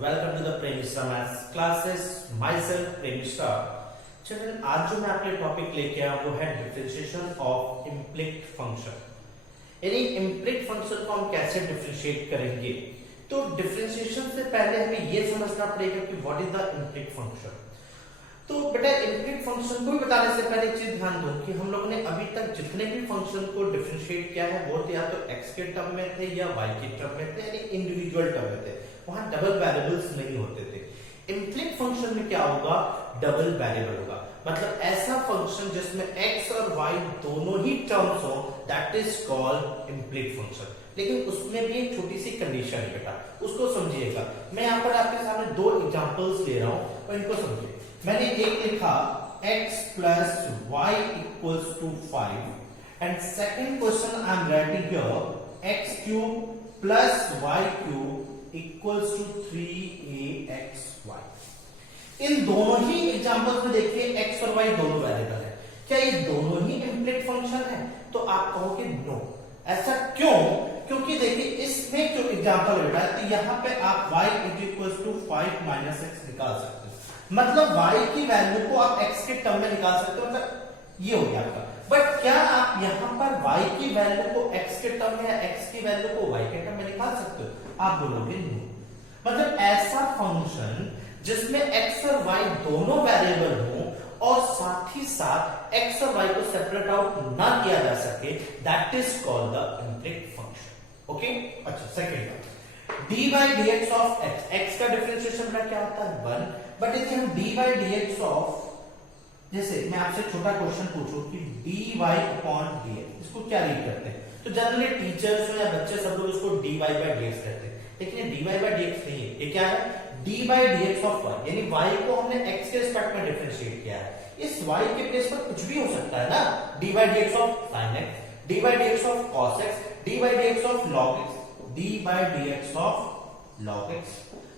welcome to the Prem Mishra Maths classes. Myself Prem Mishra. Children, आज जो मैं आपके लिए टॉपिक लेके आया वो है डिफरेंशिएशन ऑफ इम्प्लिक्ट फंक्शन। यानी इम्प्लिक्ट फंक्शन को हम कैसे डिफरेंशिएट करेंगे। तो डिफरेंशिएशन से पहले हमें ये समझना पड़ेगा कि what is the implicit function. तो बेटा इम्प्लिक्ट फंक्शन को भी बताने से पहले एक चीज ध्यान दो कि हम लोगों ने अभी तक जितने भी फंक्शन को डिफरेंशिएट किया है वो या तो x के टर्म में थे या y के टर्म में थे, यानी इंडिविजुअल टर्म में थे, वहां डबल वेरिएबल्स नहीं होते थे। इम्प्लिक्ट फंक्शन में क्या होगा, डबल वेरिएबल होगा। मतलब ऐसा फंक्शन जिसमें x और y दोनों ही टर्म्स हो, दैट इज कॉल्ड इम्प्लिक्ट फंक्शन। लेकिन उसमें भी एक छोटी सी कंडीशन है बेटा, उसको समझिएगा। मैं यहाँ पर आपके सामने दो एग्जांपल्स ले रहा हूं और इनको समझिए। मैंने एक लिखा x plus y equals to 5 and second question I am writing here x cube plus y cube equals to 3axy। इन दोनों ही एग्जांपल्स में देखिए x और y दोनों वेरिएबल है। क्या ये दोनों ही इम्प्लिक्ट फंक्शन है? तो आप कहोगे नो। ऐसा क्यों? क्योंकि देखिए इसमें जो एग्जांपल है बेटा, तो यहाँ पे आप y equals to 5 minus x निकाल सकते हो। मतलब y की वैल्यू को आप x के टर्म में निकाल सकते हो, मतलब ये हो गया आपका। बट क्या आप यहाँ पर y की वैल्यू को x के टर्म में या x की वैल्यू को y के टर्म में निकाल सकते हो? आप बोलोगे नो। मतलब ऐसा फंक्शन जिसमें x और y दोनों वेरिएबल हो और साथ ही साथ x और y को सेपरेट आउट ना किया जा सके, that is called the implicit function. Okay, अच्छा सेकंड बात, dy dx of x, x का डिफरेंशिएशन बेटा क्या होता है 1। बट यदि हम dy dx ऑफ, जैसे मैं आपसे छोटा क्वेश्चन पूछूं कि dy अपॉन dx, इसको क्या रीड करते हैं? तो जनरली टीचर्स हो या बच्चे सब लोग इसको dy by dx कहते हैं, लेकिन ये dy by dx नहीं है। ये क्या है? dy by dx of y, यानी y को हमने x के रिस्पेक्ट में डिफरेंशिएट किया है। इस y के प्लेस पर कुछ भी हो सकता है ना, dy by dx of sin x, dy by dx of cos x, dy by dx of log x, dy by dx of log x।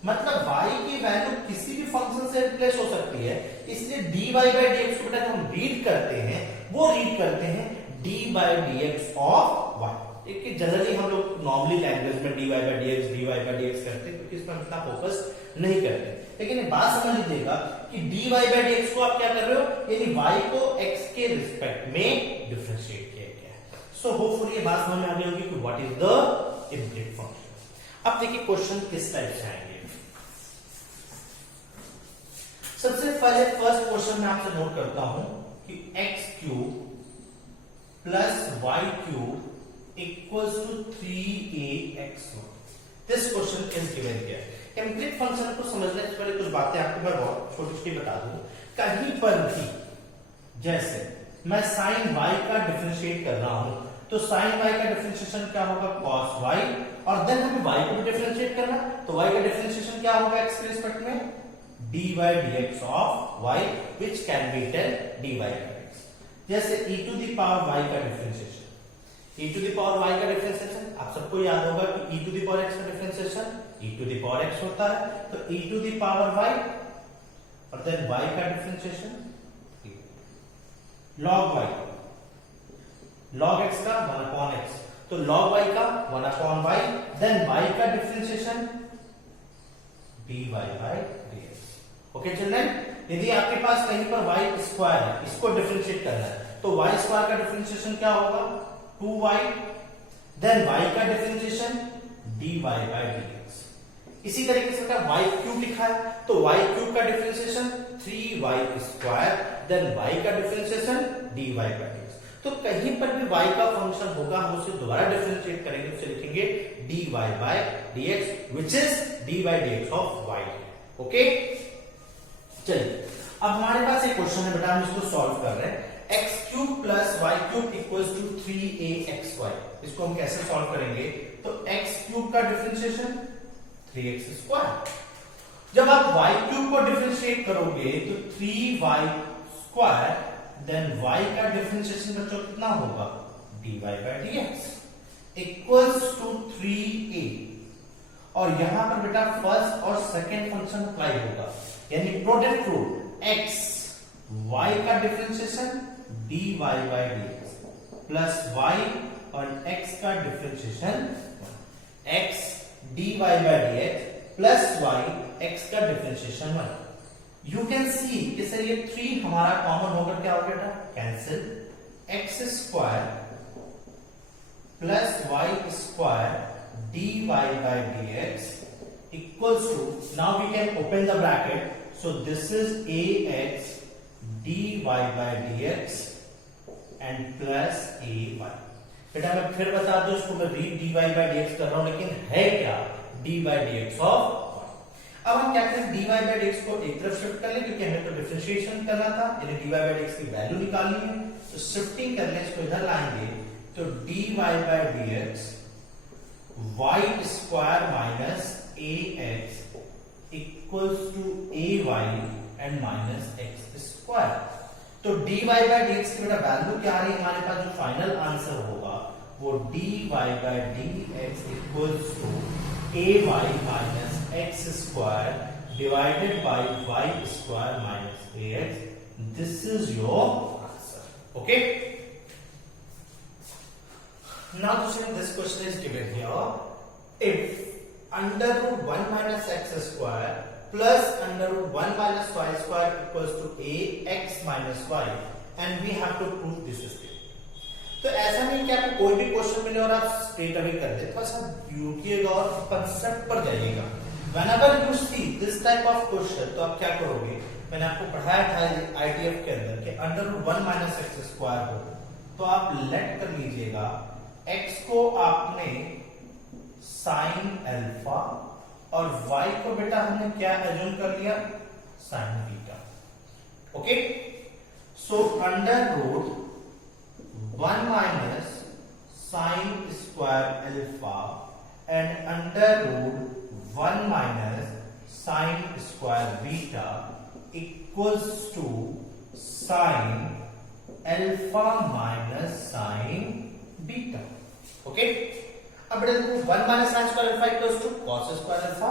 मतलब y की वैल्यू किसी भी फंक्शन से रिप्लेस हो सकती है, इसलिए dy by dx को बेटा हम रीड करते हैं, वो रीड करते हैं dy by dx of y। एक जनरली हम लोग नॉर्मली लैंग्वेज में dy by dx करते हैं क्योंकि इसमें हम इतना फोकस नहीं करते। लेकिन ये बात समझ लीजिएगा कि dy by dx को आप क्या कर रहे हो, यानी y को x के रिस्पेक्ट में डिफरेंशिएट किया गया है। सो होपफुली ये बात समझ में आ गई होगी कि what is the implicit function. अब देखिए क्वेश्चन किस टाइप से आएंगे। सबसे पहले फर्स्ट क्वेश्चन में आपसे नोट करता हूं कि x cube plus y cube equals to 3ax1। This question is given here. Implicit function को समझने से पहले कुछ बातें आपको मैं बहुत छोटी-छोटी बता दूं। कहीं पर भी जैसे मैं sin y का डिफरेंशिएट कर रहा हूं, तो sin y का डिफरेंशिएशन क्या होगा, cos y, और देन हमें y को भी डिफरेंशिएट करना, तो y का डिफरेंशिएशन क्या होगा x के रिस्पेक्ट में, dy dx of y, which can be written dy by dx। जैसे e to the power y का differentiation, e to the power y का डिफरेंशिएशन आप सबको याद होगा कि e to the power x का differentiation e to the power x होता है, तो e to the power y और देन y का differentiation log y, log x का 1 upon x, तो log y का 1 upon y, देन y का differentiation dy by dx। Okay children, यदि आपके पास कहीं पर y स्क्वायर है, इसको डिफरेंशिएट करना है, तो y स्क्वायर का डिफरेंशिएशन क्या होगा, 2y, देन y का डिफरेंशिएशन dy by dx। इसी तरीके से अगर y क्यूब लिखा है, तो y क्यूब का differentiation 3y square, then y का डिफरेंशिएशन dy by dx। तो कहीं पर भी y का फंक्शन होगा, हम उसे दोबारा डिफरेंशिएट करेंगे, उसे लिखेंगे dy by dx, which is dy by dx of y। Okay, चलिए अब हमारे पास एक क्वेश्चन है बेटा, हम इसको सॉल्व कर रहे हैं। x cube plus y cube equals to 3axy। इसको हम कैसे सॉल्व करेंगे, तो x क्यूब का डिफरेंशिएशन 3x स्क्वायर। जब आप y क्यूब को डिफरेंशिएट करोगे तो 3y स्क्वायर, देन y का डिफरेंशिएशन बच्चों कितना होगा, dy by dx equals to 3a। और यहां पर बेटा फर्स्ट और सेकंड फंक्शन अप्लाई होगा, यानी प्रोडक्ट रूल x y का differentiation dy by dx plus y और x का differentiation x dy by dx plus y x का डिफरेंशिएशन 1। यू कैन सी कि सर ये 3 हमारा कॉमन होकर क्या हो बेटा, cancel, x square plus y square dy by dx equals to, now we can open the bracket, so this is ax dy by dx and plus ay। बेटा मैं फिर बता दूं, इसको मैं dy by dx कर रहा हूं, लेकिन है क्या, dy by dx ऑफ। अब हम क्या करें, dy by dx को एक तरफ शिफ्ट कर ले, क्योंकि हमें तो डिफरेंशिएशन करना था, यानी dy by dx की वैल्यू निकालनी है, तो शिफ्टिंग कर ले, इसको इधर लाएंगे तो dy by dx y square minus ax equals to ay and minus x square. तो dy by dx की बेटा वैल्यू क्या आ रही है हमारे पास, जो फाइनल आंसर होगा वो dy by dx equals to ay minus x square divided by y square minus ax। This is your answer. Okay, now this question is given here, if under root 1 minus x square plus under root 1 minus y square equals to ax minus y and we have to prove this statement। तो ऐसा नहीं कि आपको कोई भी question मिले और आप स्ट्रेट अवे कर दे, थोड़ा सा रुकिएगा और कंसेप्ट पर जाइएगा। whenever you see this type of question तो आप क्या करोगे, मैंने आपको पढ़ाया था ITF के अंदर कि under root 1 minus x square हो तो आप लेट कर लीजिएगा x को आपने साइन अल्फा और y को बेटा हमने क्या एज्यूम कर लिया, sine beta. Okay, so under root 1 minus sine square alpha and under root 1 minus sine square beta equals to sine alpha minus sine beta. Okay, अब बेटा देखो 1 minus sin square alpha equals to cos square alpha,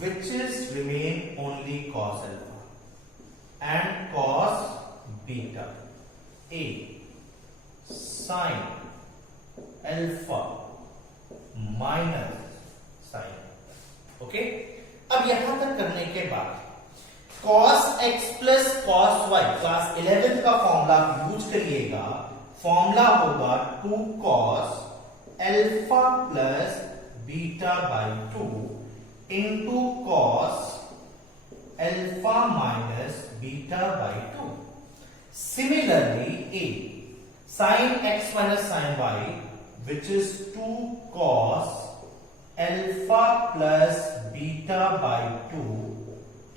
which is remain only cos alpha and cos beta a sin alpha minus sin। Okay, अब यहां तक करने के बाद cos x plus cos y class 11 का फॉर्मूला यूज करिएगा, formula होगा 2 cos alpha plus beta by 2 into cos alpha minus beta by 2। Similarly a sin x minus sin y which is 2 cos alpha plus beta by 2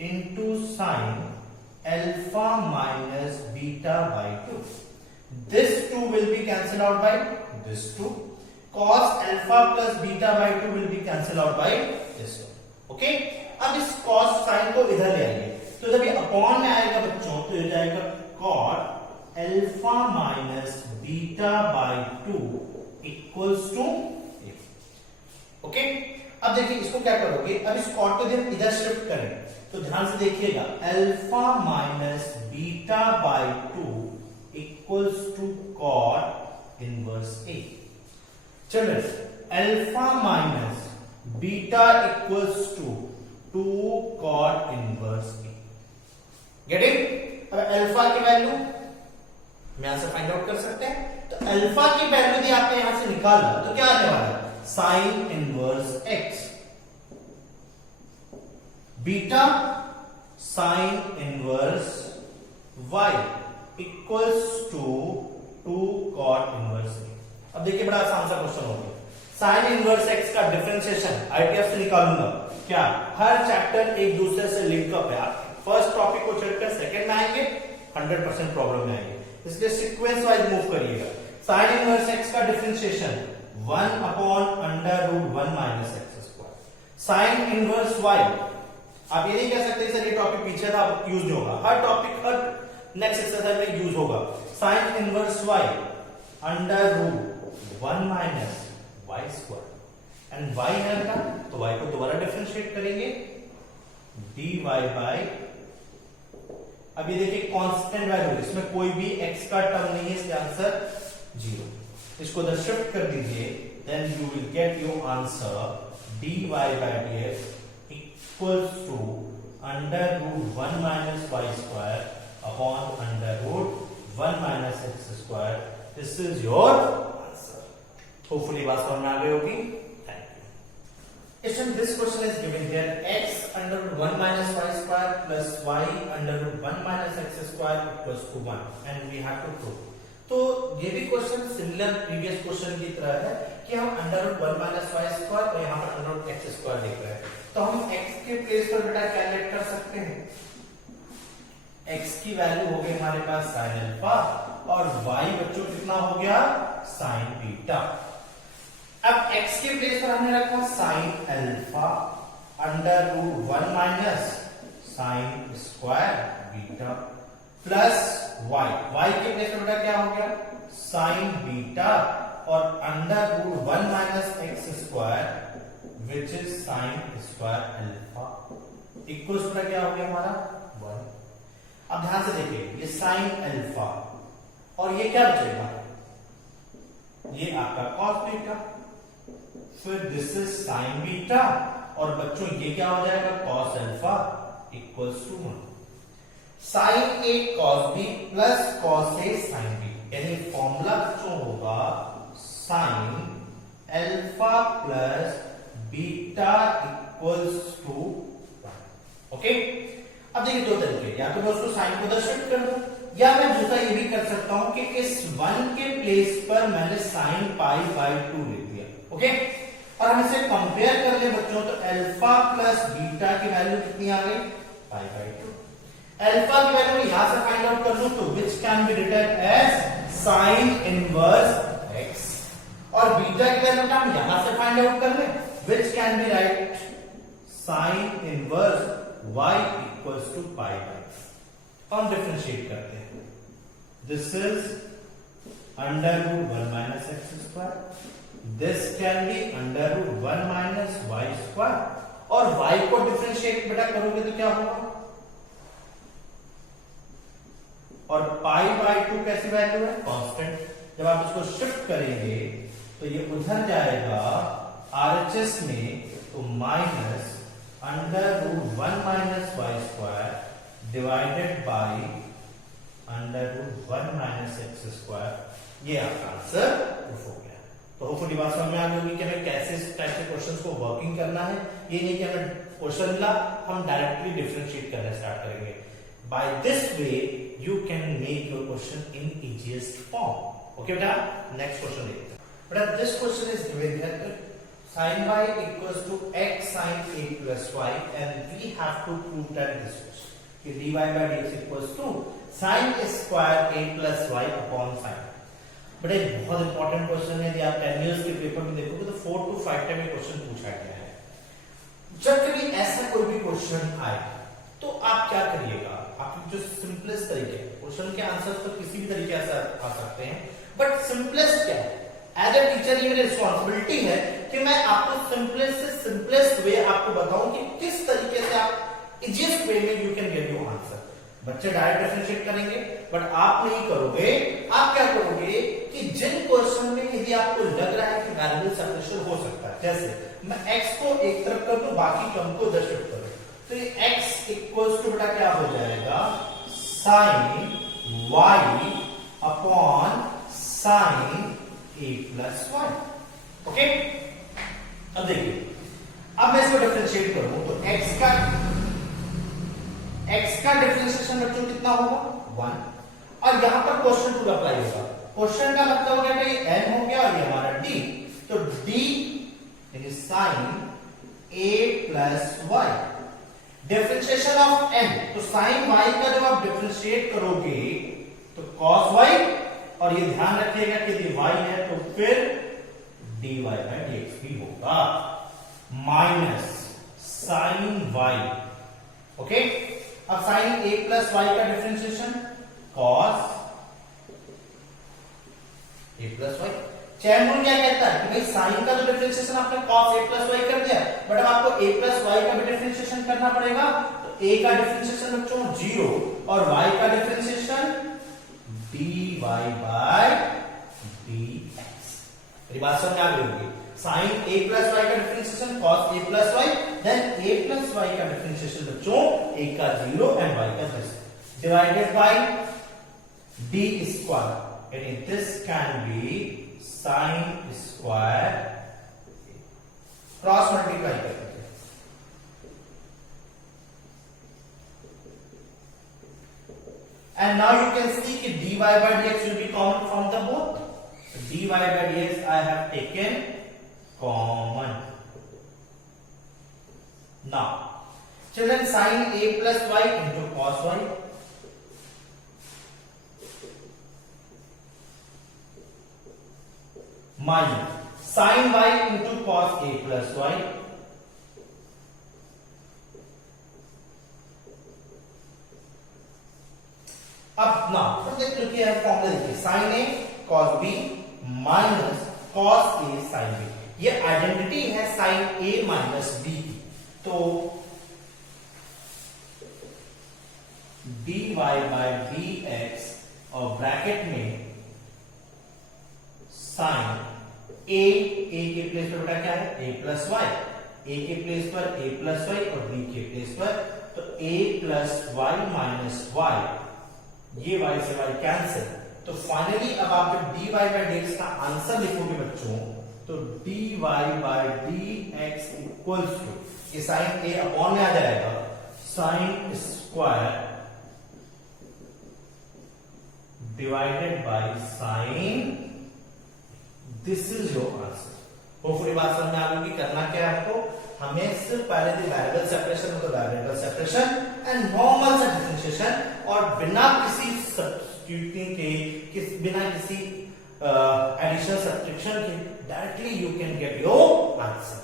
into sin alpha minus beta by 2। This 2 will be cancelled out by this 2. Cos alpha plus beta by 2 will be cancelled out by this one. Okay? अब इस cos sin को इधर ले आइए, तो जब ये upon में आएगा बच्चों तो ये जाएगा cot alpha minus beta by 2 equals to a। Okay? अब देखिए इसको क्या करोगे, अब इस cot को जब इधर शिफ्ट करें तो ध्यान से देखिएगा alpha minus beta by 2 equals to cot inverse a। चलिए alpha minus beta equals to 2 cot inverse a। Get it? अब अल्फा की वैल्यू हम यहां से फाइंड आउट कर सकते हैं, तो अल्फा की वैल्यू यदि आपने यहां से निकाला तो क्या आने वाला है, sine inverse x, beta sine inverse y equals to 2 cot inverse a। अब देखिए बड़ा आसान सा क्वेश्चन हो गया, साइन इनवर्स x का डिफरेंशिएशन आईटीएफ से निकालूंगा क्या, हर चैप्टर एक दूसरे से लिंक अप है, आप फर्स्ट टॉपिक को छोड़कर सेकंड में आएंगे 100% प्रॉब्लम में आएंगे, इसलिए सीक्वेंस वाइज मूव करिएगा। साइन इनवर्स x का differentiation 1 upon under root 1 minus x square, sine inverse y आप ये नहीं कह सकते सर ये टॉपिक पीछे था यूज होगा, हर टॉपिक हर नेक्स्ट एक्सरसाइज में यूज होगा। Sine inverse y under root 1 minus y square and y है का, तो y को दोबारा डिफरेंशिएट करेंगे dy बाय, अब ये देखिए कांस्टेंट वैल्यू, इसमें कोई भी x का टर्म नहीं है, इसका आंसर 0। इसको इधर शिफ्ट कर दीजिए, then you will get your answer dy by dx equals to under root 1 minus y square upon under root 1 minus x square. This is your answer. Hopefully बात समझ में आ गई होगी. In this question is given here x under root 1 minus y square plus y under root 1 minus x square equals to 1 and we have to prove. तो ये भी question similar previous question की तरह है कि हम under root 1 minus y square और यहाँ पर अंडर रूट एक्स स्क्वायर देख रहे हैं. तो हम x के प्लेस पर बेटा क्या लेट कर सकते हैं. x की वैल्यू हो गई हमारे पास साइन अल्फा और y बच्चों कितना हो गया साइन बीटा. अब x के प्लेस पर हमने रखा sine alpha under root 1 minus sine square beta plus y के प्लेस पर बेटा क्या हो गया साइन बीटा और under root 1 minus x square which is sine square alpha equals बेटा क्या हो गया हमारा 1. अब ध्यान से देखिए ये साइन अल्फा और ये क्या बचेगा ये आपका कॉस बीटा. फिर दिस इज साइन बीटा और बच्चों ये क्या हो जाएगा cos alpha equals to 1. Sine A cos B plus cos A sine B यानी फॉर्मूला बच्चों होगा sine alpha plus beta equals to 1. Okay. अब देखिए दो तरीके या तो मैं उसको साइन को उधर शिफ्ट कर दूं या मैं दूसरा ये भी कर सकता हूं कि इस 1 के प्लेस पर मैंने साइन पाई बाई 2 लिख दिया. ओके. और हम इसे कंपेयर कर ले बच्चों तो अल्फा प्लस बीटा की वैल्यू कितनी आ गई पाई बाई 2. अल्फा की वैल्यू यहां से फाइंड आउट कर लूं तो which can be written as sine inverse x और बीटा की वैल्यू हम यहां से फाइंड आउट कर ले which can be write sine inverse y equals to pi by. हम डिफरेंशिएट करते हैं. This is under root 1 minus x square. This can be under root 1 minus y square और y को डिफरेंशिएट बेटा करोगे तो क्या होगा और पाई बाई 2 कैसी वैल्यू है कांस्टेंट. जब आप इसको शिफ्ट करेंगे तो ये उधर जाएगा आरएचएस में तो minus under root 1 minus y square divided by under root 1 minus x square. ये आपका आंसर प्रूफ हो गया. तो होपफुली बात समझ में आ गई होगी कि हमें कैसे इस टाइप के क्वेश्चंस को वर्किंग करना है. ये नहीं कि हमें क्वेश्चन मिला हम डायरेक्टली डिफरेंशिएट करना स्टार्ट करेंगे. By this way you can make your question in easiest form. Okay बेटा नेक्स्ट क्वेश्चन देखते हैं. बेटा this question is given that sin y equals to x sin a plus y and we have to prove that this question dy by dx equals to sin square a plus y upon sin. बड़े बहुत important question है. यदि आप 10 years के paper में देखोगे तो 4 to 5 time ये क्वेश्चन पूछा गया है. जब कभी ऐसा कोई भी क्वेश्चन आए तो आप क्या करिएगा. आप जो सिंपलेस्ट तरीके क्वेश्चन के आंसर्स तो किसी भी तरीके से आ सकते हैं बट सिंपलेस्ट क्या है. एज ए टीचर ये मेरी रिस्पॉन्सिबिलिटी है कि मैं आपको सिंपलेस्ट से सिंपलेस्ट वे आपको बताऊं कि किस तरीके से आप इजीएस्ट वे में you can get your answer. बच्चे डायरेक्ट डिफरेंशिएट करेंगे बट आप नहीं करोगे. आप क्या करोगे कि जिन क्वेश्चन में यदि आपको लग रहा है कि वेरिएबल सेपरेशन हो सकता है जैसे मैं x को एक तरफ कर दूं बाकी टर्म को उधर शिफ्ट करूं तो ये x इक्वल्स टू बेटा क्या हो जाएगा sine y upon sine a plus y. Okay. अब देखिए अब मैं इसको डिफरेंशिएट करूं तो x का डिफरेंशिएशन बच्चों कितना होगा 1 और यहां पर क्वेश्चन टू अप्लाई होगा. क्वेश्चन का मतलब हो गया कि ये n हो गया और ये हमारा d. तो d यानी sine a plus y differentiation of n. तो साइन y का जब आप डिफरेंशिएट करोगे तो cos y और ये ध्यान रखिएगा कि यदि y है तो फिर dy by dx भी होगा माइनस साइन y. ओके. अब साइन a प्लस y का differentiation cos a plus y. Chain rule क्या कहता है कि भाई साइन का जो डिफरेंशिएशन आपने cos a प्लस y कर दिया बट अब आपको a प्लस y का भी डिफरेंशिएशन करना पड़ेगा. तो a का डिफरेंशिएशन बच्चों 0 और y का डिफरेंशिएशन dy by dx. मेरी बात समझ आ गई होगी. साइन a प्लस वाई का differentiation cos a plus y, then a plus y का डिफरेंशिएशन बच्चों a का 0 एंड y का 10 divided by d square, and this can be sine square cross multiply करते हैं। And now you can see कि dy by dx will be common from the both. dy by dx I have taken common. Now, children, sin a plus y into cos y. Minus sin y into cos a plus y. अब ना देख लो कि यह formula देखिए, sign A cos B minus cos A sine B, ये identity है sign ए minus B की। तो dy बाय dx और ब्रैकेट में साइन ए के प्लेस पर बेटा क्या है a प्लस वाई, ए के प्लेस पर a प्लस वाई और b के प्लेस पर तो a plus y minus y, ये y से y कैंसिल। तो फाइनली अब आप जब dy बाय dx का आंसर लिखोगे बच्चों तो dy by dx equals to, ये साइन a अपॉन में आ जाएगा sine square divided by sine, this is your answer. Hopefully बात समझ में आ गई। करना क्या है आपको, हमें सिर्फ पहले वेरिएबल सेपरेशन मतलब वेरिएबल सेपरेशन एंड नॉर्मल सा डिफरेंशिएशन और बिना किसी सब्स्टिट्यूटिंग के बिना किसी एडिशनल सब्ट्रैक्शन के directly you can get your answer.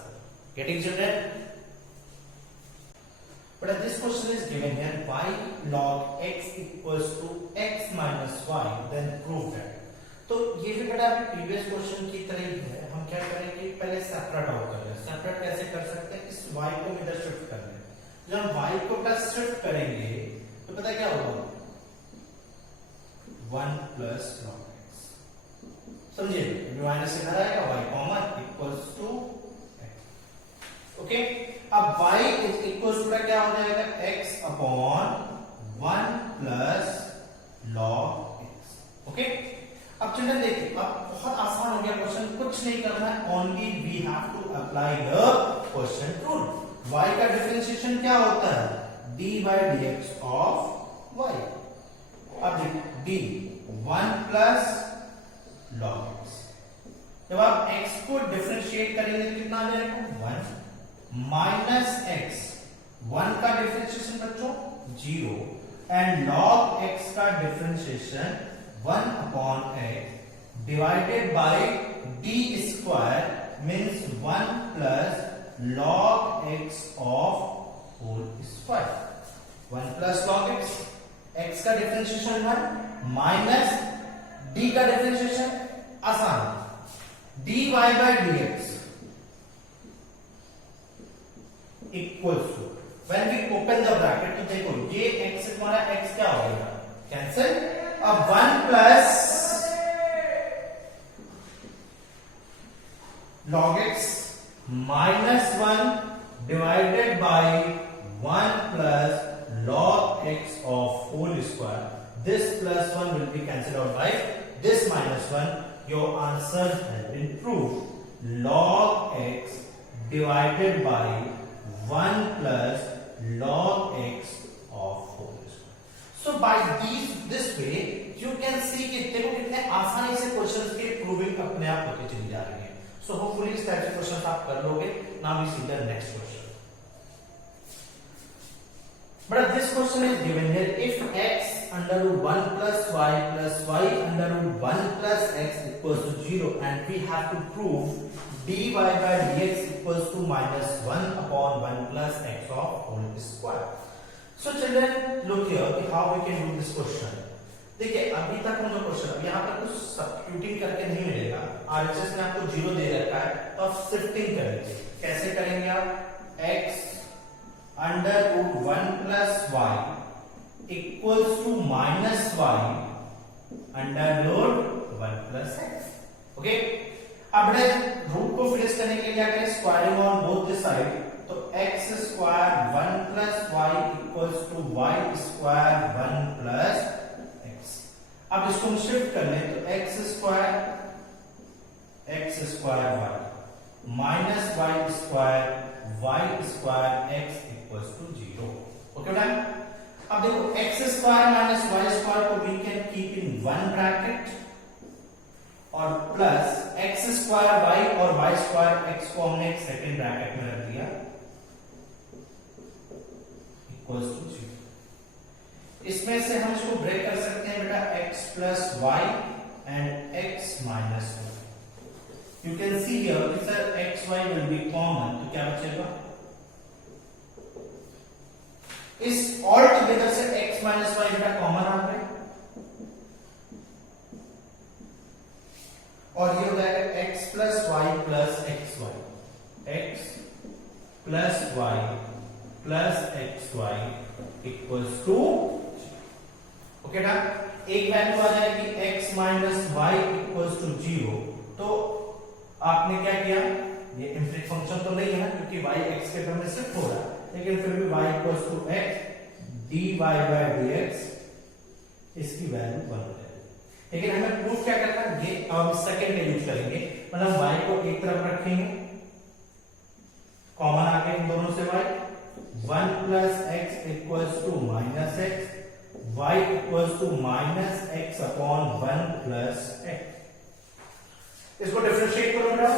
Getting children? But this question is given here, y log x equals to x minus y, then prove that. तो ये भी बेटा अभी प्रीवियस क्वेश्चन की तरह ही है। हम क्या करेंगे, पहले सेपरेट आउट कर लें। सेपरेट कैसे कर सकते हैं, इस y को इधर शिफ्ट कर लें। जब हम y को प्लस शिफ्ट करेंगे तो पता क्या होगा, 1 प्लस log x, समझिए माइनस इधर आएगा, y common equals to x। Okay, अब y इज इक्वल्स टू क्या हो जाएगा, x upon 1 plus log x। Okay, अब चिल्ड्रन देखिए, अब बहुत आसान हो गया क्वेश्चन, कुछ नहीं करना है, only we have to apply the question rule. y का डिफरेंशिएशन क्या होता है, d by dx of y। अब देखिए d 1 प्लस log x, जब आप x को डिफरेंशिएट करेंगे तो कितना आ जाएगा, 1 माइनस x, 1 का डिफरेंशिएशन बच्चों 0 एंड log x का differentiation 1 upon x divided by d square means 1 plus log x of whole square। 1 plus log x, x का डिफरेंशिएशन 1 माइनस d का डिफरेंशिएशन आसान, dy by dx equals to, when we open the bracket तो देखो ये x हमारा x क्या हो गया, कैंसिल। अब 1 plus log x minus 1 divided by 1 plus log x of whole square, this plus 1 will be cancelled out by this minus 1, your answer has been proved, log x divided by 1 plus log x of whole square। So by this way you can see कि देखो कितने आसानी से questions की proving अपने आप होती चली जा रही है। So hopefully इस टाइप के क्वेश्चंस आप कर लोगे। Now we see the next question। But this question is given here, if x under root 1 plus y plus y under root 1 plus x equals to 0 and we have to prove dy by dx equals to minus 1 upon 1 plus x of whole square। So children look here how we can do this question। देखिए अभी तक हम जो question, अब यहाँ पर कुछ substituting करके नहीं मिलेगा, आरएचएस ने आपको 0 दे रखा है तो आप शिफ्टिंग करेंगे। कैसे करेंगे आप, x under root 1 plus y equals to minus y under root 1 plus x। Okay, अब बड़े रूट को फिनिश करने के लिए क्या करें, squaring on both the side, तो x square 1 plus y equals to y square 1 plus x। अब इसको हम शिफ्ट कर लें तो x square y minus y square x equals to 0। Okay done. अब देखो x square minus y square को we can keep in one bracket और प्लस x स्क्वायर y और y स्क्वायर x को हमने एक सेकंड ब्रैकेट में रख दिया इक्वल्स टू 0। इसमें से हम इसको ब्रेक कर सकते हैं बेटा x plus y and x minus y। You can see here कि sir x y will be common, तो क्या बचेगा, इस ऑल टुगेदर से x माइनस y बेटा कॉमन आ गए और ये हो जाएगा x plus y plus x y, x plus y plus x y equals to, okay ना। एक वैल्यू आ जाएगी x minus y equals to 0। तो आपने क्या किया, ये इम्प्लिसिट फंक्शन तो नहीं है क्योंकि y x के टर्म में शिफ्ट हो रहा है, लेकिन फिर भी y equals to x dy by dx, इसकी वैल्यू 1 है। लेकिन हमें प्रूफ क्या करना है, ये हम सेकंड का यूज करेंगे, मतलब y को एक तरफ रखेंगे, कॉमन आ गया इन दोनों से y, 1 plus x equals to minus x, y equals to minus x upon 1 plus x। इसको डिफरेंशिएट करो बेटा,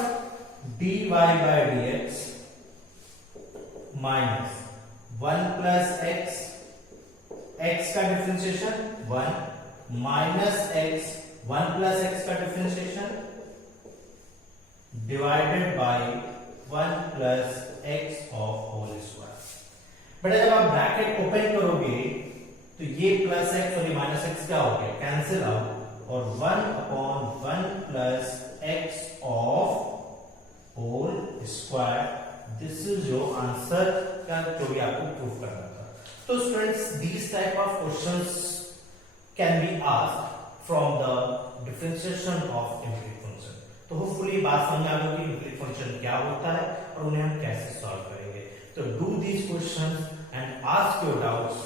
dy by dx minus 1 plus x का differentiation 1 minus x 1 plus x का differentiation divided by 1 plus x of whole square. बेटा जब आप bracket open करोगे तो ये प्लस x और ये माइनस x क्या हो गया, कैंसिल आउट, और 1 upon 1 plus x of whole square. This is your answer का जो भी आपको प्रूफ करना था। तो students, these type of questions can be asked from the differentiation of implicit function। तो होपफुली बात समझ आ गई कि implicit function क्या होता है और उन्हें हम कैसे सॉल्व करेंगे। तो do these questions and ask your doubts